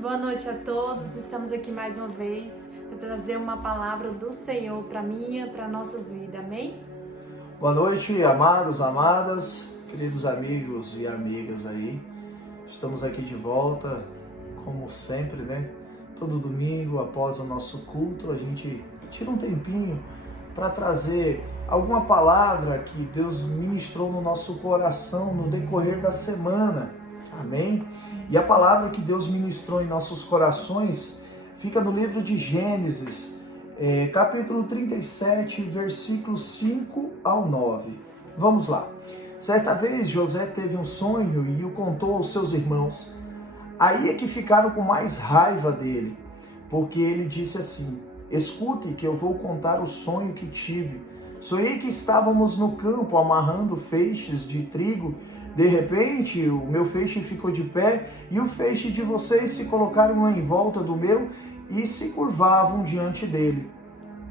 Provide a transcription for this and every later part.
Boa noite a todos, estamos aqui mais uma vez para trazer uma palavra do Senhor para minha, para nossas vidas, amém? Boa noite, amados, amadas, queridos amigos e amigas aí. Estamos aqui de volta, como sempre, né? Todo domingo, após o nosso culto, a gente tira um tempinho para trazer alguma palavra que Deus ministrou no nosso coração no decorrer da semana, amém? E a palavra que Deus ministrou em nossos corações fica no livro de Gênesis, capítulo 37, versículos 5 ao 9. Vamos lá. Certa vez José teve um sonho e o contou aos seus irmãos. Aí é que ficaram com mais raiva dele, porque ele disse assim: escute que eu vou contar o sonho que tive. Sonhei que estávamos no campo amarrando feixes de trigo. De repente, o meu feixe ficou de pé e o feixe de vocês se colocaram em volta do meu e se curvavam diante dele.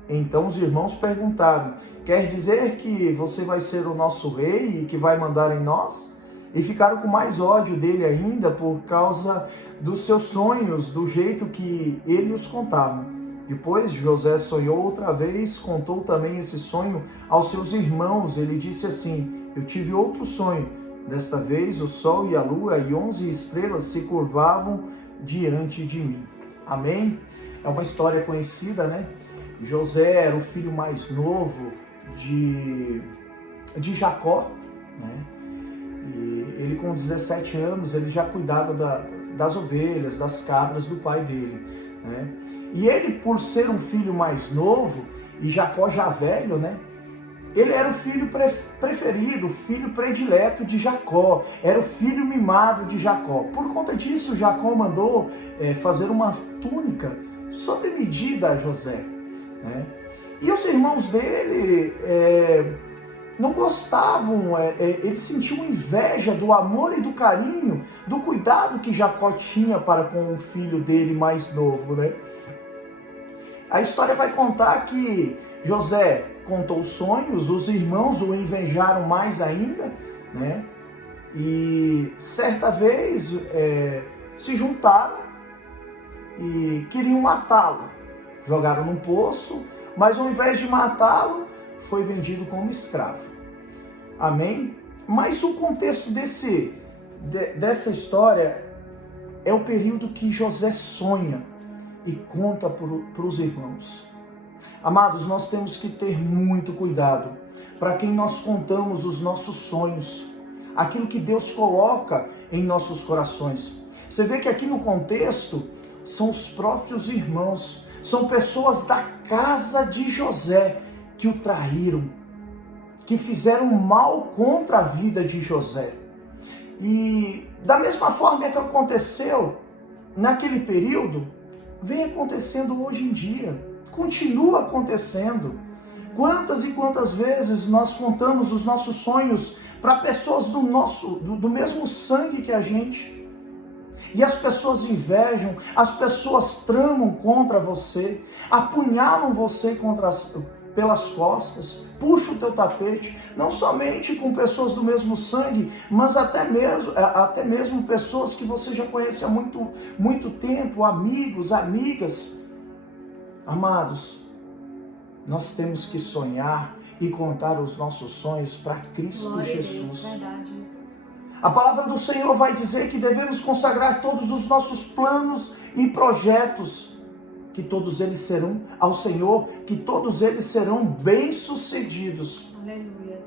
Então os irmãos perguntaram: quer dizer que você vai ser o nosso rei e que vai mandar em nós? E ficaram com mais ódio dele ainda por causa dos seus sonhos, do jeito que ele os contava. Depois José sonhou outra vez, contou também esse sonho aos seus irmãos. Ele disse assim: eu tive outro sonho. Desta vez o sol e a lua e 11 estrelas se curvavam diante de mim. Amém? É uma história conhecida, né? José era o filho mais novo de Jacó, né? E ele com 17 anos, ele já cuidava das ovelhas, das cabras do pai dele, né? E ele, por ser um filho mais novo, e Jacó já velho, né? Ele era o filho preferido, o filho predileto de Jacó, era o filho mimado de Jacó. Por conta disso, Jacó mandou fazer uma túnica sob medida a José, né? E os irmãos dele não gostavam, eles sentiam inveja do amor e do carinho, do cuidado que Jacó tinha para com o filho dele mais novo, né? A história vai contar que José contou sonhos, os irmãos o invejaram mais ainda, né? E certa vez se juntaram e queriam matá-lo. Jogaram num poço, mas ao invés de matá-lo, foi vendido como escravo. Amém? Mas o contexto dessa história é o período que José sonha e conta para os irmãos. Amados, nós temos que ter muito cuidado para quem nós contamos os nossos sonhos, aquilo que Deus coloca em nossos corações. Você vê que aqui no contexto são os próprios irmãos, são pessoas da casa de José que o traíram, que fizeram mal contra a vida de José. E da mesma forma que aconteceu naquele período, vem acontecendo hoje em dia. Continua acontecendo. Quantas e quantas vezes nós contamos os nossos sonhos para pessoas do mesmo sangue que a gente, e as pessoas invejam, as pessoas tramam contra você, apunhalam você pelas costas, puxam o teu tapete, não somente com pessoas do mesmo sangue, mas até mesmo pessoas que você já conhece há muito tempo, amigos, amigas. Amados, nós temos que sonhar e contar os nossos sonhos para Cristo Glória Jesus. A Deus, verdade, Jesus. A palavra do Senhor vai dizer que devemos consagrar todos os nossos planos e projetos, que todos eles serão ao Senhor, que todos eles serão bem-sucedidos. Aleluia.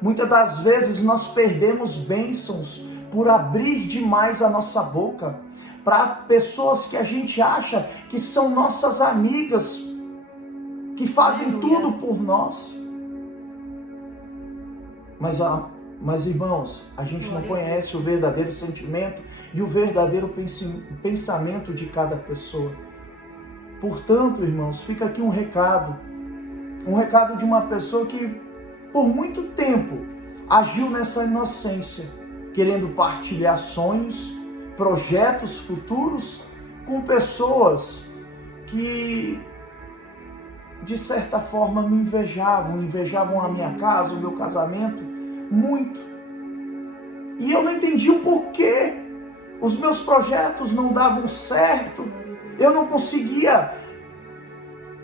Muitas das vezes nós perdemos bênçãos por abrir demais a nossa boca para pessoas que a gente acha que são nossas amigas, que fazem tudo por nós. Mas irmãos, a gente não conhece o verdadeiro sentimento e o verdadeiro pensamento de cada pessoa. Portanto, irmãos, fica aqui um recado de uma pessoa que por muito tempo agiu nessa inocência, querendo partilhar sonhos, projetos futuros com pessoas que de certa forma me invejavam a minha casa, o meu casamento, muito. E eu não entendi o porquê. os meus projetos não davam certo, eu não conseguia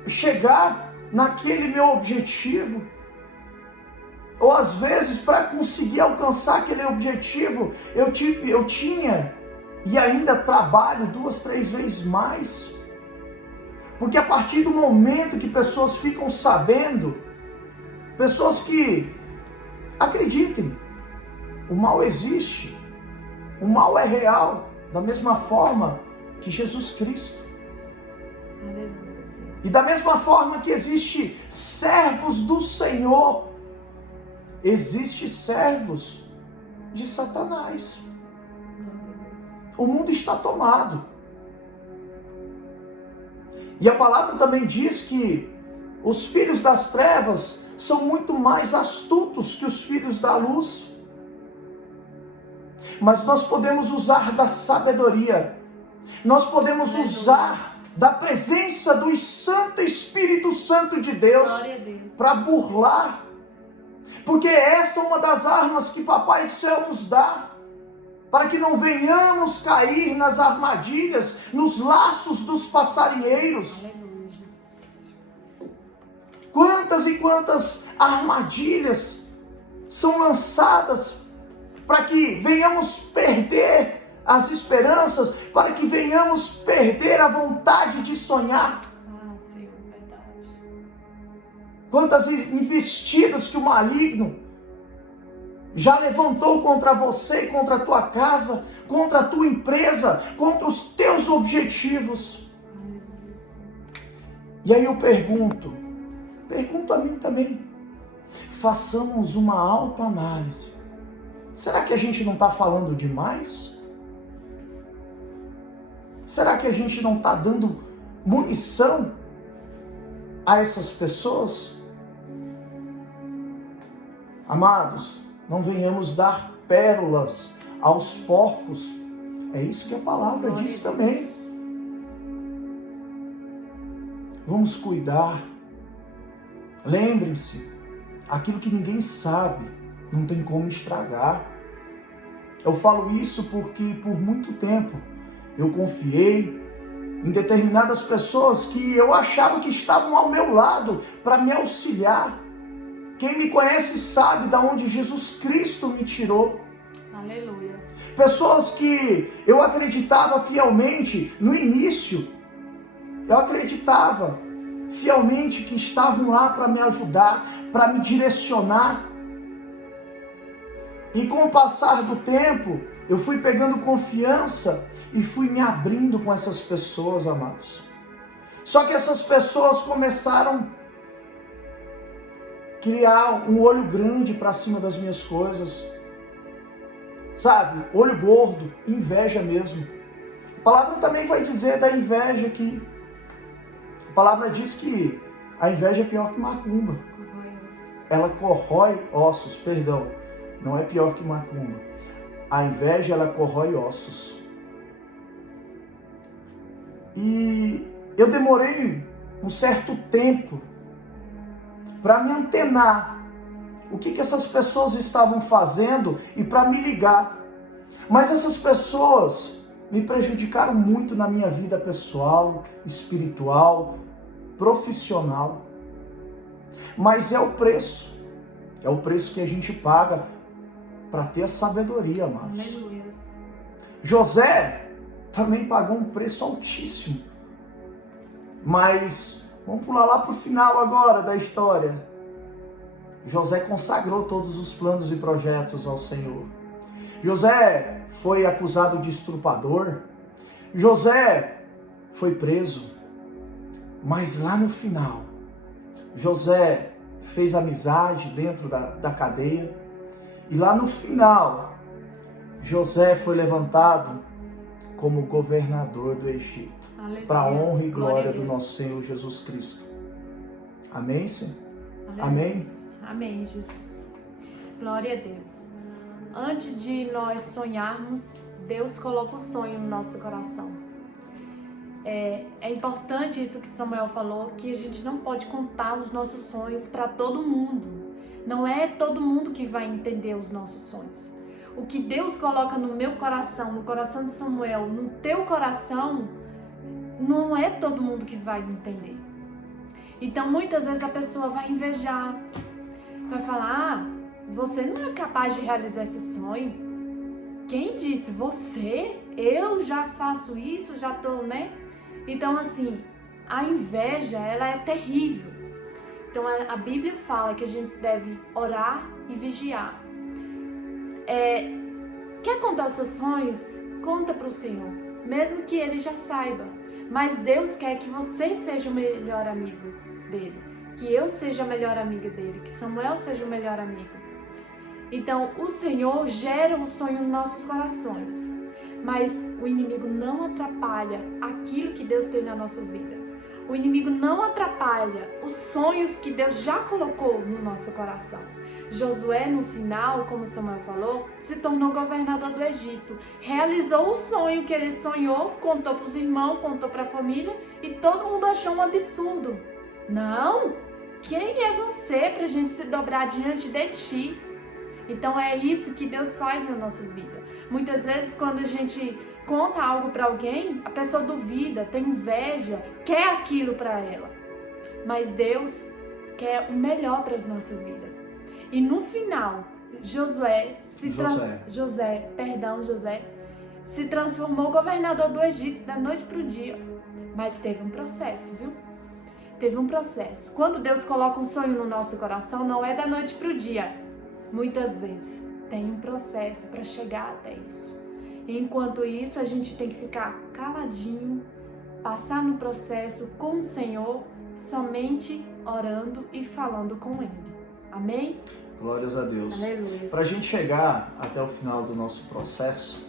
chegar naquele meu objetivo. Ou às vezes, para conseguir alcançar aquele objetivo, eu tinha e ainda trabalho 2, 3 vezes mais. Porque a partir do momento que pessoas ficam sabendo, pessoas que acreditem, o mal existe, o mal é real, da mesma forma que Jesus Cristo. Aleluia, Senhor. E da mesma forma que existe servos do Senhor, existe servos de Satanás. O mundo está tomado. E a palavra também diz que os filhos das trevas são muito mais astutos que os filhos da luz. Mas nós podemos usar da sabedoria, nós podemos usar da presença do Santo Espírito Santo de Deus para burlar, porque essa é uma das armas que Papai do Céu nos dá, para que não venhamos cair nas armadilhas, nos laços dos passarinheiros. Aleluia, Jesus. Quantas e quantas armadilhas são lançadas para que venhamos perder as esperanças, para que venhamos perder a vontade de sonhar. Ah, Senhor, verdade. Quantas investidas que o maligno já levantou contra você, contra a tua casa, contra a tua empresa, contra os teus objetivos. E aí eu pergunto a mim também, façamos uma autoanálise. Será que a gente não está falando demais? Será que a gente não está dando munição a essas pessoas? Amados, não venhamos dar pérolas aos porcos. É isso que a palavra diz também. Vamos cuidar. Lembrem-se, aquilo que ninguém sabe, não tem como estragar. Eu falo isso porque por muito tempo eu confiei em determinadas pessoas que eu achava que estavam ao meu lado para me auxiliar. Quem me conhece sabe de onde Jesus Cristo me tirou. Aleluia. Pessoas que eu acreditava fielmente no início. Eu acreditava fielmente que estavam lá para me ajudar, para me direcionar. E com o passar do tempo, eu fui pegando confiança e fui me abrindo com essas pessoas, amados. Só que essas pessoas começaram a criar um olho grande para cima das minhas coisas. Sabe? Olho gordo, inveja mesmo. A palavra também vai dizer da inveja que... A palavra diz que a inveja é pior que macumba. Ela corrói ossos, perdão. Não é pior que macumba. A inveja, ela corrói ossos. E eu demorei um certo tempo para me antenar o que essas pessoas estavam fazendo e para me ligar. Mas essas pessoas me prejudicaram muito na minha vida pessoal, espiritual, profissional. Mas é o preço que a gente paga para ter a sabedoria, amados. Aleluia. José também pagou um preço altíssimo. Mas vamos pular lá para o final agora da história. José consagrou todos os planos e projetos ao Senhor. José foi acusado de estuprador. José foi preso. Mas lá no final, José fez amizade dentro da cadeia. E lá no final, José foi levantado como governador do Egito. Para a honra e glória do nosso Senhor Jesus Cristo. Amém, Senhor? Amém? Amém, Jesus. Glória a Deus. Antes de nós sonharmos, Deus coloca o sonho no nosso coração. É importante isso que Samuel falou, que a gente não pode contar os nossos sonhos para todo mundo. Não é todo mundo que vai entender os nossos sonhos. O que Deus coloca no meu coração, no coração de Samuel, no teu coração, não é todo mundo que vai entender. Então, muitas vezes a pessoa vai invejar, vai falar, você não é capaz de realizar esse sonho. Quem disse? Você? Eu já faço isso, já tô, né? Então, assim, a inveja, ela é terrível. Então, a Bíblia fala que a gente deve orar e vigiar. Quer contar os seus sonhos? Conta para o Senhor, mesmo que Ele já saiba. Mas Deus quer que você seja o melhor amigo dele, que eu seja a melhor amiga dele, que Samuel seja o melhor amigo. Então, o Senhor gera um sonho nos nossos corações, mas o inimigo não atrapalha aquilo que Deus tem nas nossas vidas. O inimigo não atrapalha os sonhos que Deus já colocou no nosso coração. Josué, no final, como Samuel falou, se tornou governador do Egito. Realizou o sonho que ele sonhou, contou para os irmãos, contou para a família e todo mundo achou um absurdo. Não! Quem é você para a gente se dobrar diante de ti? Então é isso que Deus faz nas nossas vidas. Muitas vezes quando a gente conta algo para alguém, a pessoa duvida, tem inveja, quer aquilo para ela. Mas Deus quer o melhor para as nossas vidas. E no final, José se transformou governador do Egito da noite para o dia. Mas teve um processo, viu? Teve um processo. Quando Deus coloca um sonho no nosso coração, não é da noite para o dia. Muitas vezes tem um processo para chegar até isso. E enquanto isso, a gente tem que ficar caladinho, passar no processo com o Senhor, somente orando e falando com Ele. Amém? Glórias a Deus. Aleluia. Para a gente chegar até o final do nosso processo,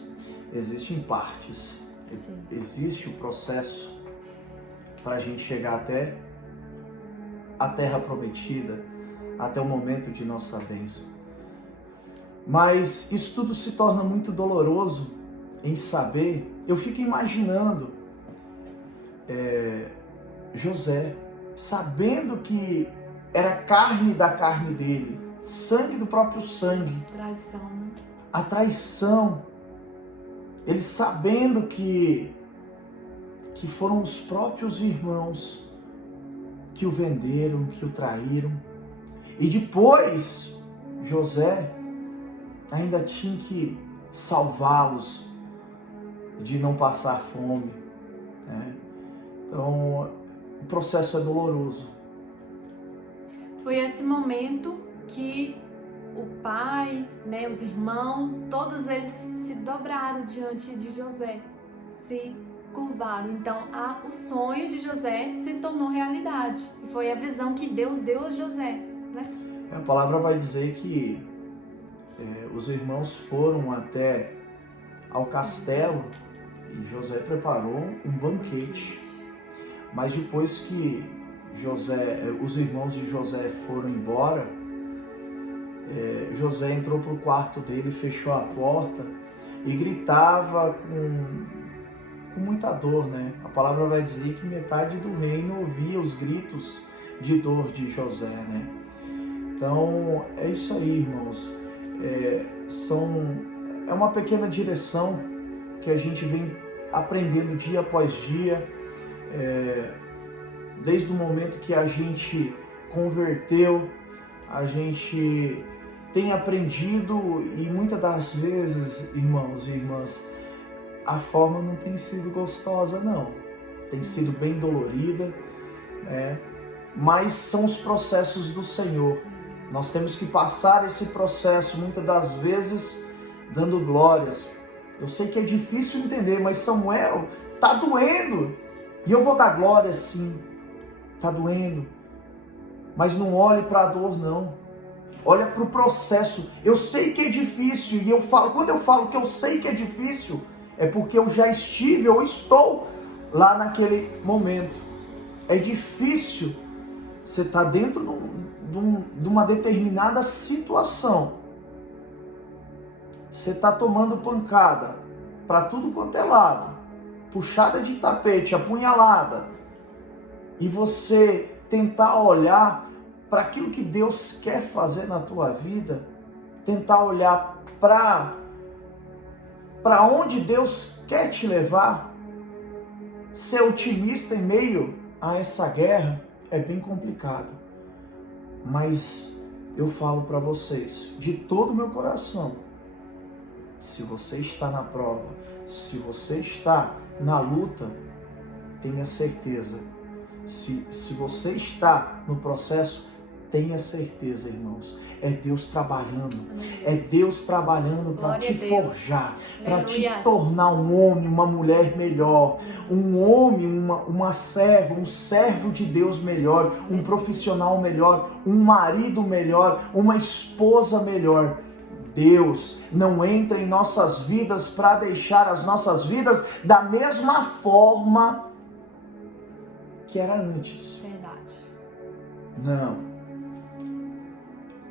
existem partes. Sim. Existe o processo para a gente chegar até a terra prometida, até o momento de nossa bênção. Mas isso tudo se torna muito doloroso em saber. Eu fico imaginando José, sabendo que era carne da carne dele, sangue do próprio sangue. Traição. A traição. Ele sabendo que foram os próprios irmãos que o venderam, que o traíram. E depois, José ainda tinha que salvá-los de não passar fome, né? Então, o processo é doloroso. Foi esse momento que o pai, né, os irmãos, todos eles se dobraram diante de José, se curvaram. Então, o sonho de José se tornou realidade. E foi a visão que Deus deu a José, né? A palavra vai dizer que os irmãos foram até ao castelo e José preparou um banquete. Mas depois que os irmãos de José foram embora, José entrou para o quarto dele, fechou a porta e gritava com muita dor, né? A palavra vai dizer que metade do reino ouvia os gritos de dor de José, né? Então, é isso aí, irmãos. É uma pequena direção que a gente vem aprendendo dia após dia, desde o momento que a gente converteu, a gente tem aprendido e muitas das vezes, irmãos e irmãs, a forma não tem sido gostosa, não. Tem sido bem dolorida, né? Mas são os processos do Senhor. Nós temos que passar esse processo, muitas das vezes, dando glórias. Eu sei que é difícil entender, mas Samuel, tá doendo. E eu vou dar glória sim. Tá doendo. Mas não olhe para a dor, não. Olha para o processo. Eu sei que é difícil. E quando eu falo que eu sei que é difícil, é porque eu já estive ou estou lá naquele momento. É difícil. Você está dentro de uma determinada situação. Você está tomando pancada para tudo quanto é lado. Puxada de tapete, apunhalada. E você tentar olhar para aquilo que Deus quer fazer na tua vida. Tentar olhar para para onde Deus quer te levar, ser otimista em meio a essa guerra é bem complicado. Mas eu falo para vocês, de todo o meu coração, se você está na prova, se você está na luta, tenha certeza. Se você está no processo, tenha certeza, irmãos. É Deus trabalhando. É Deus trabalhando para te forjar, para te tornar um homem, uma mulher melhor. Um homem, uma serva, um servo de Deus melhor. Um profissional melhor. Um marido melhor. Uma esposa melhor. Deus não entra em nossas vidas para deixar as nossas vidas da mesma forma que era antes. Verdade. Não.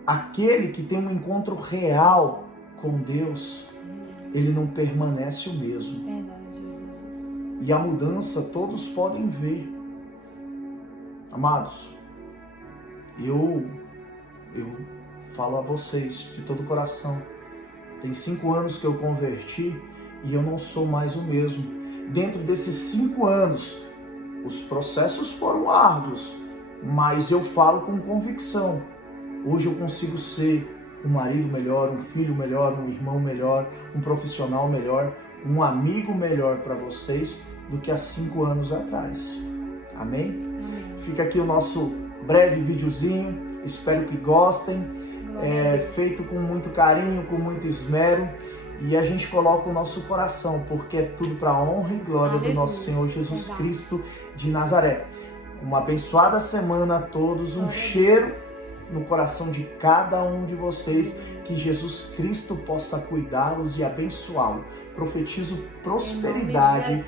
Aquele que tem um encontro real com Deus, ele não permanece o mesmo. Verdade, Jesus. E a mudança todos podem ver. Amados, eu falo a vocês de todo o coração. Tem 5 anos que eu converti e eu não sou mais o mesmo. Dentro desses 5 anos, os processos foram árduos, mas eu falo com convicção. Hoje eu consigo ser um marido melhor, um filho melhor, um irmão melhor, um profissional melhor, um amigo melhor para vocês do que há 5 anos atrás. Amém? Amém. Fica aqui o nosso breve videozinho. Espero que gostem. É feito com muito carinho, com muito esmero. E a gente coloca o nosso coração, porque é tudo para a honra e glória do nosso Senhor Jesus Cristo de Nazaré. Uma abençoada semana a todos. Um cheiro no coração de cada um de vocês, que Jesus Cristo possa cuidá-los e abençoá-los. Profetizo prosperidade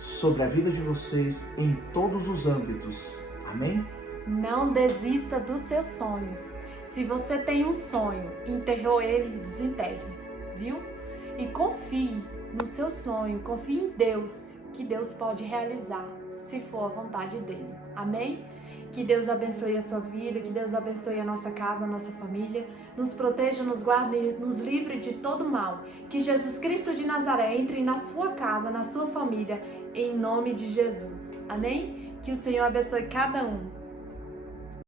sobre a vida de vocês em todos os âmbitos. Amém? Não desista dos seus sonhos. Se você tem um sonho, enterrou ele, desenterre, viu? E confie no seu sonho, confie em Deus, que Deus pode realizar, se for a vontade dele. Amém? Que Deus abençoe a sua vida, que Deus abençoe a nossa casa, a nossa família, nos proteja, nos guarde, nos livre de todo mal. Que Jesus Cristo de Nazaré entre na sua casa, na sua família, em nome de Jesus. Amém? Que o Senhor abençoe cada um.